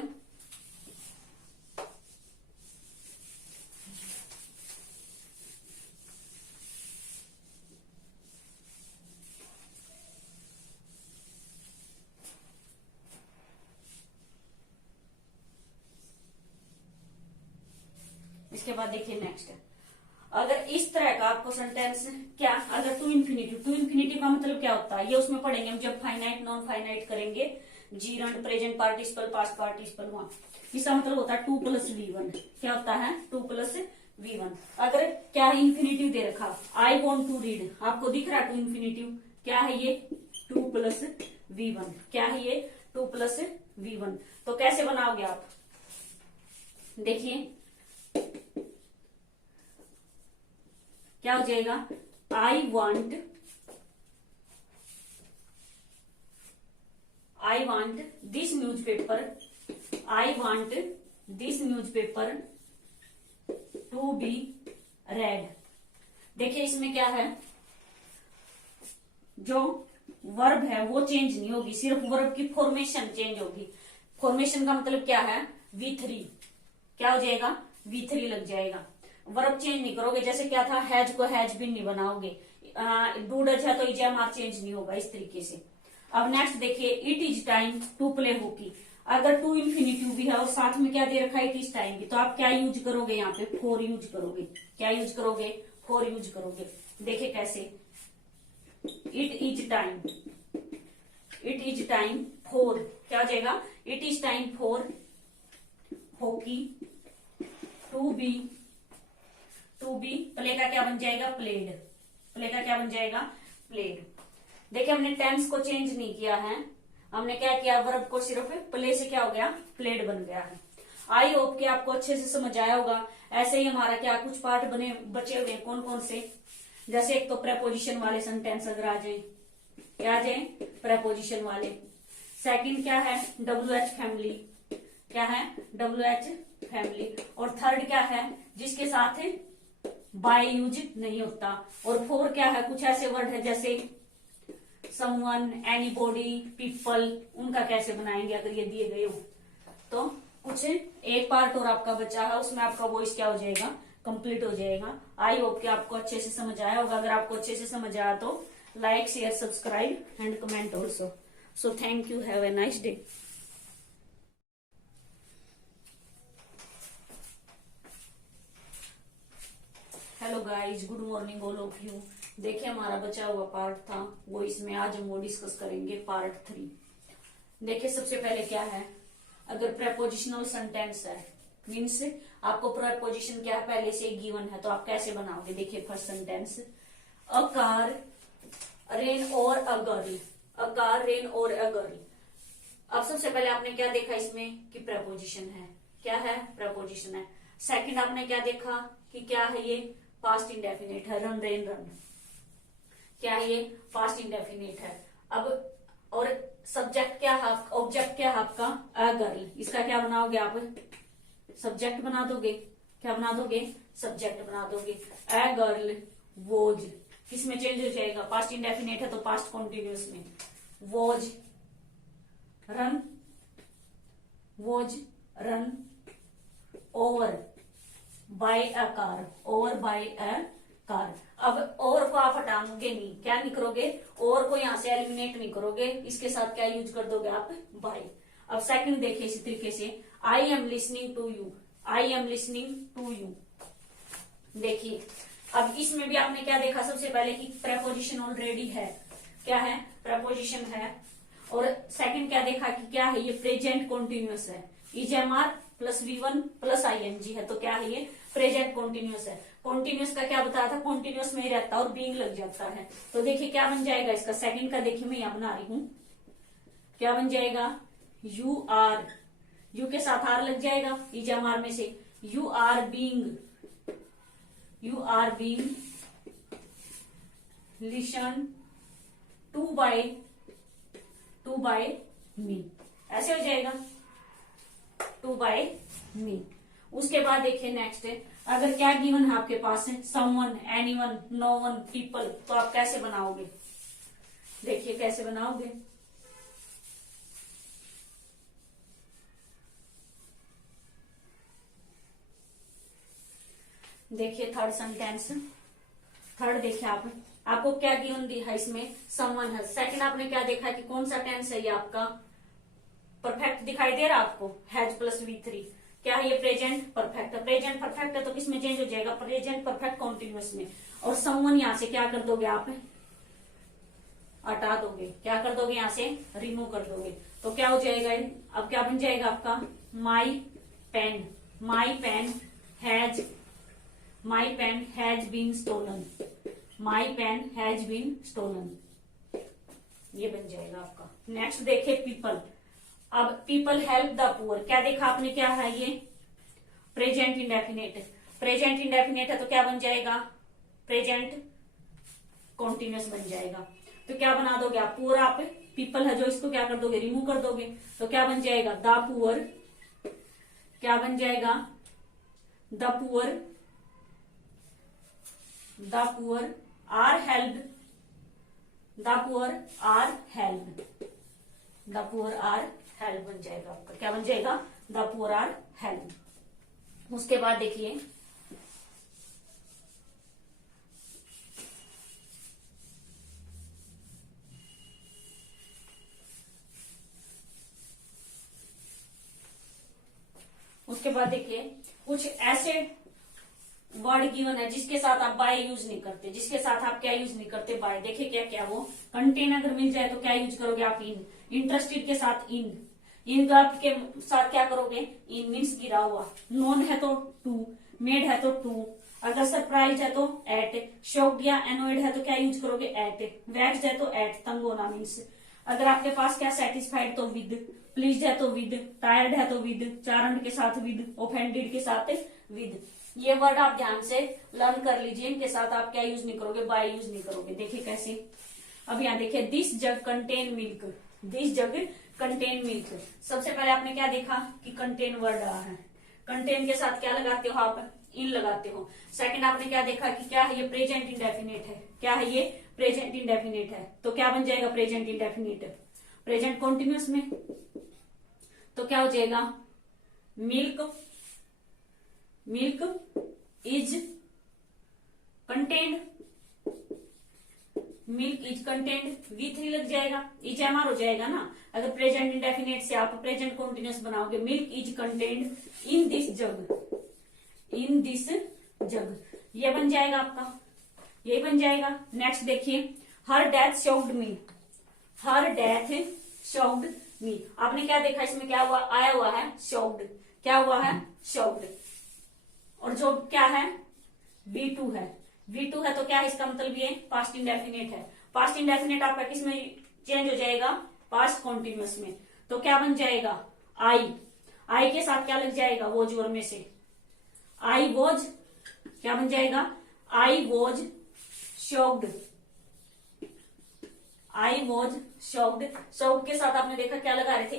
उसके बाद देखिए नेक्स्ट, अगर इस तरह का आपको सेंटेंस क्या, अगर टू इन्फिनिटिव का मतलब क्या होता है, ये उसमें पढ़ेंगे हम जब फाइनाइट नॉन फाइनाइट करेंगे, gerund, present participle, past participle, वहां इसका मतलब होता है 2+V1। क्या होता है 2+V1। अगर क्या है इन्फिनिटिव दे रखा, आई वॉन्ट टू रीड, आपको दिख रहा है टू इन्फिनिटिव, क्या है ये 2+V1, क्या है ये 2+V1। तो कैसे बनाओगे आप, देखिए क्या हो जाएगा, I want this newspaper, I want this newspaper to be read. देखिए इसमें क्या है, जो वर्ब है वो चेंज नहीं होगी, सिर्फ वर्ब की फॉर्मेशन चेंज होगी। फॉर्मेशन का मतलब क्या है, V3, क्या हो जाएगा V3 लग जाएगा। वर्ब चेंज नहीं करोगे, जैसे क्या था हैज को हैज बिन नहीं बनाओगे, डू डज है तो इजमार चेंज नहीं होगा, इस तरीके से। अब नेक्स्ट देखिए, it is time to play hockey. अगर टू इन्फिनिटिव भी है और साथ में क्या दे रखा है, इट इज टाइम भी, तो आप क्या यूज करोगे, यहाँ पे फोर यूज करोगे। क्या यूज करोगे, फोर यूज करोगे। देखिए कैसे, इट इज टाइम फोर, क्या हो जाएगा, it is time for hockey to be play का क्या बन जाएगा, प्लेड। प्ले का क्या बन जाएगा, प्लेड। देखिए हमने टेंस को चेंज नहीं किया है, हमने क्या किया, वर्ब को सिर्फ प्ले से क्या हो गया, प्लेड बन गया है। आई होप कि आपको अच्छे से समझ आया होगा। ऐसे ही हमारा क्या कुछ पार्ट बचे हुए, कौन कौन से, जैसे एक तो प्रेपोजिशन वाले सेंटेंस अगर आ जाए, क्या आ जाए, प्रेपोजिशन वाले। सेकंड क्या है, WH फैमिली, क्या है WH फैमिली। और थर्ड क्या है, जिसके साथ बाय यूज नहीं होता। और फोर क्या है, कुछ ऐसे वर्ड है जैसे समवन, एनीबॉडी, पीपल, उनका कैसे बनाएंगे अगर ये दिए गए हो। तो कुछ एक पार्ट और आपका बचा है, उसमें आपका वॉइस क्या हो जाएगा, कंप्लीट हो जाएगा। आई होप कि आपको अच्छे से समझ आया होगा। अगर आपको अच्छे से समझ आया तो like, share, subscribe and comment also. So thank you, have a nice day. Hello guys, good morning all of you. देखिए हमारा बचा हुआ पार्ट था वो, इसमें आज हम वो डिस्कस करेंगे पार्ट 3। देखिए सबसे पहले क्या है, अगर प्रेपोजिशनल सेंटेंस है, मीन्स आपको प्रेपोजिशन क्या है पहले से गिवन है, तो आप कैसे बनाओगे। देखिए first sentence, a car, ran और a girl, a car, ran और अ गर्ल। अब सबसे पहले आपने क्या देखा इसमें कि प्रेपोजिशन है, क्या है, प्रेपोजिशन है। सेकंड आपने क्या देखा कि क्या है, ये पास्ट इंडेफिनिट है, रन रेन रन, क्या है ये पास्ट इंडेफिनिट है। अब और सब्जेक्ट क्या है, ऑब्जेक्ट क्या है आपका, अ गर्ल। इसका क्या बनाओगे आप, सब्जेक्ट बना दोगे, क्या बना दोगे, सब्जेक्ट बना दोगे। अ गर्ल वॉज, किसमें चेंज हो जाएगा, पास्ट इंडेफिनिट है तो पास्ट कॉन्टिन्यूस में, was run, was run over by a car, over by a car. अब और को आप हटाओगे नहीं, क्या नहीं करोगे, और को यहां से एलिमिनेट नहीं करोगे, इसके साथ क्या यूज कर दोगे आप, बाय। अब सेकंड देखिए इसी तरीके से, I am listening to you, I am listening to you. देखिए अब इसमें भी आपने क्या देखा, सबसे पहले कि प्रेपोजिशन ऑलरेडी है, क्या है, प्रेपोजिशन है। और सेकंड क्या देखा कि क्या है, ये प्रेजेंट कॉन्टिन्यूअस है, इजमार प्लस V1 प्लस ING है, तो क्या है ये प्रेजेंट कॉन्टिन्यूअस है। कॉन्टिन्यूअस का क्या बताया था, कॉन्टिन्यूअस में ही रहता है और बीइंग लग जाता है। तो देखिए क्या बन जाएगा इसका, सेकंड का देखिए मैं यहां बना रही हूं, क्या बन जाएगा, यू आर, यू के साथ आर लग जाएगा इजमार में से, you are being listen to by me, ऐसे हो जाएगा, टू बाय मी। उसके बाद देखिए नेक्स्ट है, अगर क्या गिवन है आपके पास है, someone, anyone, no one, people, तो आप कैसे बनाओगे। देखिए कैसे बनाओगे, देखिए थर्ड सेंटेंस, थर्ड देखिए आपको क्या गिवन दिया है इसमें, समवन है। सेकंड आपने क्या देखा कि कौन सा टेंस है ये आपका, परफेक्ट दिखाई दे रहा है आपको, हैज प्लस V3। क्या है ये प्रेजेंट परफेक्ट। प्रेजेंट परफेक्ट है तो किसमें चेंज हो जाएगा, प्रेजेंट परफेक्ट कॉन्टिन्यूअस में। और समवन यहां से क्या कर दोगे आप, हटा दोगे, क्या कर दोगे यहां से रिमूव कर दोगे, तो क्या हो जाएगा, अब क्या बन जाएगा आपका, my pen, my pen has been stolen, my pen has been stolen, ये बन जाएगा आपका। नेक्स्ट देखिए पीपल। अब पीपल हेल्प द पुअर, क्या देखा आपने, क्या है ये प्रेजेंट इंडेफिनेट, प्रेजेंट इंडेफिनेट है तो क्या बन जाएगा, प्रेजेंट कॉन्टिन्यूस बन जाएगा। तो क्या बना दोगे आप, पुअर, आप पीपल है जो इसको क्या कर दोगे, रिमूव कर दोगे, तो क्या बन जाएगा, द पुअर, क्या बन जाएगा, the poor are helped, the poor are helped, the poor are help बन जाएगा आपका, क्या बन जाएगा, द पुअर आर हेल्प। उसके बाद देखिए कुछ ऐसे वर्ड गिवन है जिसके साथ आप बाय यूज नहीं करते, जिसके साथ आप क्या यूज नहीं करते, बाय। देखिए क्या क्या वो, कंटेन अगर मिल जाए तो क्या यूज करोगे आप, इन, इंटरेस्टेड के साथ इन के साथ क्या करोगे, इन मीन्स गिरा हुआ, नोन है तो टू, मेड है तो टू, अगर सरप्राइज है तो एट, शॉक्ड या एनोयड है तो क्या यूज करोगे, एट, वैक्स्ड है तो एट, तंग होना मीन्स, अगर आपके पास क्या सेटिस्फाइड तो विद, प्लीज्ड है तो विद, टायर्ड है तो विद, चारण के साथ विद, ऑफेंडेड के साथ विद। ये वर्ड आप ध्यान से लर्न कर लीजिए, इनके साथ आप क्या यूज नहीं करोगे, बाय यूज नहीं करोगे। देखिए कैसे, अब यहाँ देखिए, this jug contain milk, this jug contain milk, सबसे पहले आपने क्या देखा कि कंटेन वर्ड आ है, कंटेन के साथ क्या लगाते हो आप, इन लगाते हो। सेकंड आपने क्या देखा कि क्या है ये प्रेजेंट इंडेफिनेट है, क्या है ये प्रेजेंट इंडेफिनेट है, तो क्या बन जाएगा प्रेजेंट इंडेफिनेट, प्रेजेंट कॉन्टिन्यूस में, तो क्या हो जाएगा, milk is contained, milk is contained, V3 लग जाएगा, इज एमआर हो जाएगा ना। अगर प्रेजेंट इंडेफिनेट से आप प्रेजेंट कॉन्टिन्यूस बनाओगे, milk is contained in this jug, in this जग, ये बन जाएगा आपका, ये बन जाएगा। नेक्स्ट देखिए, हर डेथ शॉक्ड मी, हर डेथ शॉक्ड मी, आपने क्या देखा इसमें क्या हुआ, आया हुआ है शॉक्ड, क्या हुआ है शॉक्ड, और जो क्या है V2 है, V2 है तो क्या है इसका मतलब ये पास्ट इंडेफिनेट है, पास्ट इंडेफिनेट आपका किस में चेंज हो जाएगा, पास्ट कॉन्टिन्यूस में, तो क्या बन जाएगा, आई के साथ क्या लग जाएगा, वॉज और में से, आई वॉज, क्या बन जाएगा, I was shocked, I was shocked, shocked के साथ आपने देखा क्या लगा रहे थे,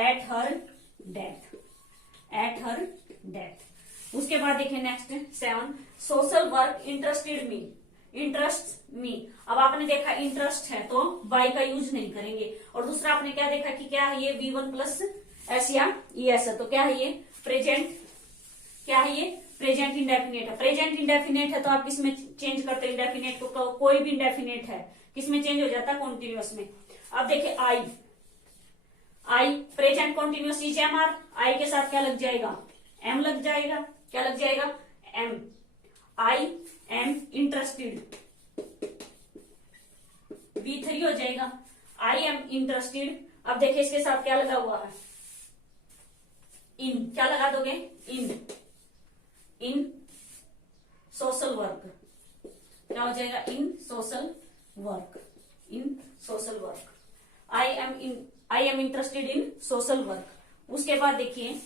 at her death, at her death. उसके बाद देखिए नेक्स्ट 7, सोशल वर्क इंटरेस्टेड मी, इंटरेस्ट मी, अब आपने देखा इंटरेस्ट है तो बाय का यूज नहीं करेंगे, और दूसरा आपने क्या देखा कि क्या है ये V1 प्लस एस या ES है, तो क्या है ये प्रेजेंट, क्या है ये प्रेजेंट इंडेफिनेट है, प्रेजेंट इंडेफिनेट है तो आप किसमें चेंज करते हैं इंडेफिनेट को, कोई भी इंडेफिनेट है किसमें चेंज हो जाता है, कॉन्टिन्यूस में। अब देखिए आई प्रेजेंट कॉन्टिन्यूस इज एमआर, आई के साथ क्या लग जाएगा, एम लग जाएगा, क्या लग जाएगा, M, I am interested, V3 हो जाएगा, आई एम इंटरेस्टेड। अब देखिए इसके साथ क्या लगा हुआ है, इन, क्या लगा दोगे, इन सोशल वर्क, क्या हो जाएगा, in social work, in social work, I am interested in social work. उसके बाद देखिए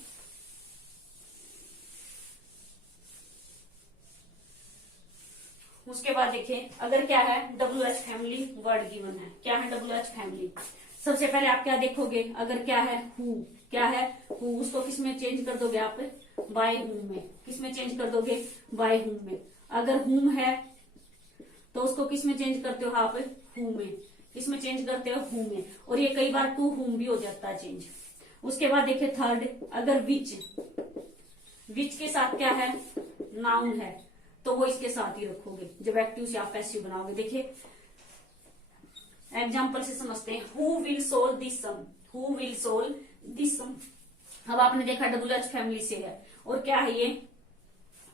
अगर क्या है WH फैमिली वर्ड गिवन है, क्या है WH फैमिली, सबसे पहले आप क्या देखोगे, अगर क्या है हु, क्या है हु, उसको किसमें चेंज कर दोगे आप, बाय हुम में, किसमें चेंज कर दोगे, बाय हुम में। अगर हुम है तो उसको किसमें चेंज करते हो आप, हु में, किसमें चेंज करते हो, हु में, और ये कई बार टू हुम भी हो जाता है चेंज। उसके बाद देखिए थर्ड, अगर विच के साथ क्या है, नाउन है, तो वो इसके साथ ही रखोगे जब एक्टिव से आप पैसिव बनाओगे। देखिए एग्जाम्पल से समझते हैं, who will solve this sum, who will solve this sum, अब आपने देखा WH फैमिली से है, और क्या है ये,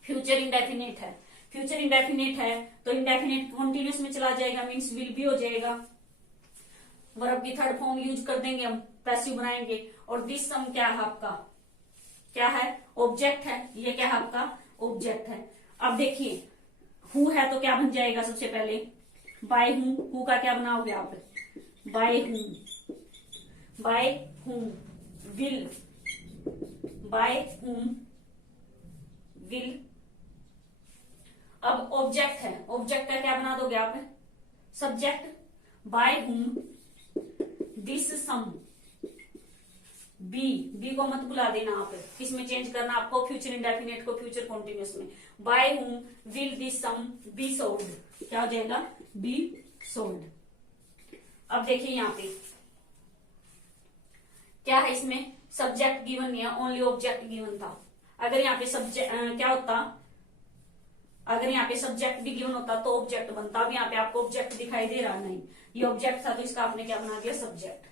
फ्यूचर इंडेफिनिट है। फ्यूचर इंडेफिनिट है तो इंडेफिनिट कंटिन्यूस में चला जाएगा, मीन्स विल भी हो जाएगा। वर्ब की थर्ड फॉर्म यूज कर देंगे हम, पैसिव बनाएंगे। और दिस सम क्या है आपका, क्या है, ऑब्जेक्ट है। ये क्या है आपका, ऑब्जेक्ट है। अब देखिए हु है तो क्या बन जाएगा, सबसे पहले बाय हूं का क्या बनाओगे आप, bye whom, by whom will, by whom will. अब ऑब्जेक्ट है, ऑब्जेक्ट का क्या बना दोगे आप, subject, by whom this sum, be को मत बुला देना आप, किसमें चेंज करना आपको, फ्यूचर इंडेफिनिट को फ्यूचर कॉन्टिन्यूस में। By whom will this sum be sold, क्या हो जाएगा, बी सोल्ड। अब देखिए यहाँ पे क्या है, इसमें सब्जेक्ट गिवन नहीं है, ओनली ऑब्जेक्ट गिवन था। अगर यहाँ पे सब्जेक्ट क्या होता, अगर यहाँ पे सब्जेक्ट भी गिवन होता तो ऑब्जेक्ट बनता। अब यहाँ पे आपको ऑब्जेक्ट दिखाई दे रहा नहीं, ये ऑब्जेक्ट था तो इसका आपने क्या बना दिया, सब्जेक्ट।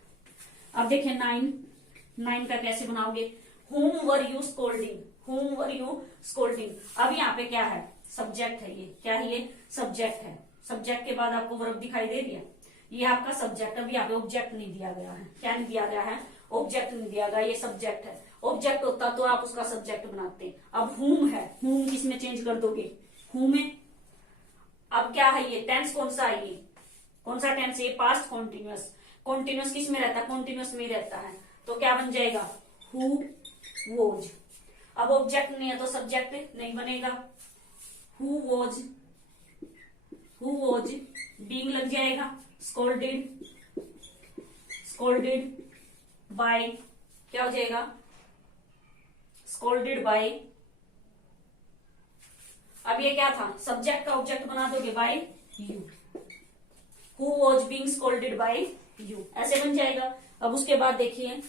अब देखिए 9 का कैसे बनाओगे, whom were you scolding, whom were you scolding। अब यहाँ पे क्या है, सब्जेक्ट है, ये क्या है, ये सब्जेक्ट है। सब्जेक्ट के बाद आपको वर्ब दिखाई दे रही है, ये आपका सब्जेक्ट। अब यहाँ पे ऑब्जेक्ट नहीं दिया गया है, क्या नहीं दिया गया है, ऑब्जेक्ट नहीं दिया गया, ये सब्जेक्ट है। ऑब्जेक्ट होता तो आप उसका सब्जेक्ट बनाते। अब whom है, whom किस में चेंज कर दोगे, whom में। अब क्या है, ये टेंस कौन सा है, ये कौन सा टेंस है, पास्ट कॉन्टिन्यूअस। कॉन्टिन्यूअस किस में रहता है, कॉन्टिन्यूअस में ही रहता है, तो क्या बन जाएगा, हु वॉज। अब ऑब्जेक्ट नहीं है तो सब्जेक्ट नहीं बनेगा, हु वॉज बीइंग लग जाएगा, स्कोल्डेड बाय, क्या हो जाएगा, स्कोल्डेड बाय। अब ये क्या था, सब्जेक्ट का ऑब्जेक्ट बना दोगे, by you, who was being scolded by you, ऐसे बन जाएगा। अब उसके बाद देखिए,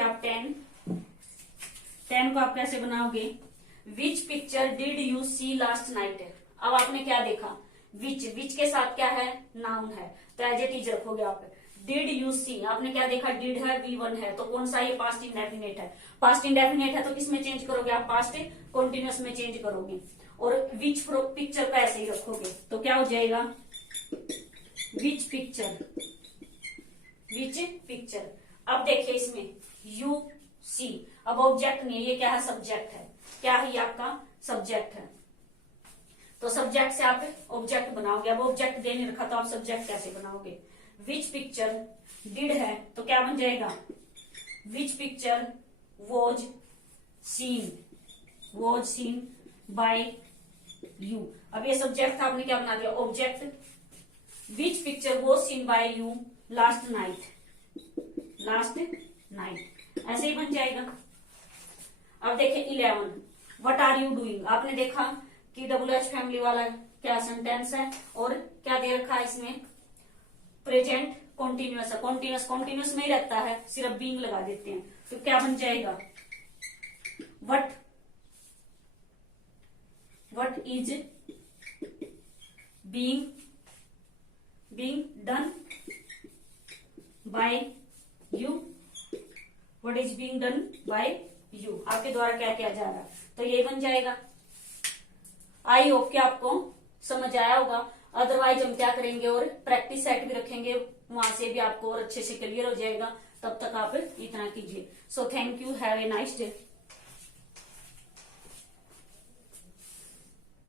आप 10 को आप कैसे बनाओगे, which picture did you see last night. अब आपने क्या देखा, विच के साथ क्या है, नाउन है, तो एज इट इज रखोगे आप। डिड यू सी, आपने क्या देखा, डिड है, V1 है, तो कौन सा, ये पास्ट इंडेफिनिट है। पास्ट इंडेफिनिट है तो किसमें चेंज करोगे आप, पास्ट कॉन्टिन्यूअस में चेंज करोगे। और विच पिक्चर का ऐसे ही रखोगे, तो क्या हो जाएगा, विच पिक्चर। अब देखिए इसमें यू सी, अब ऑब्जेक्ट नहीं है, ये क्या है, सब्जेक्ट है। क्या है, ये आपका सब्जेक्ट है, तो सब्जेक्ट से आप ऑब्जेक्ट बनाओगे। अब ऑब्जेक्ट दे नहीं रखा तो आप सब्जेक्ट कैसे बनाओगे, विच पिक्चर डिड है तो क्या बन जाएगा, which picture was seen by you. अब ये सब्जेक्ट था, आपने क्या बना दिया, object. Which picture was seen by you last night, ऐसे ही बन जाएगा। अब देखिए 11, व्हाट आर यू डूइंग। आपने देखा कि WH फैमिली वाला क्या सेंटेंस है, और क्या दे रखा है इसमें, प्रेजेंट कॉन्टिन्यूअस है। कॉन्टिन्यूअस में ही रहता है, सिर्फ बीइंग लगा देते हैं, तो क्या बन जाएगा, what is being done by you, what is being done by you, आपके द्वारा क्या किया जा रहा है, तो ये बन जाएगा। आई होप कि आपको समझ आया होगा। अदरवाइज हम क्या करेंगे, और प्रैक्टिस सेट भी रखेंगे, वहां से भी आपको और अच्छे से क्लियर हो जाएगा। तब तक आप इतना कीजिए। So thank you, have a nice day.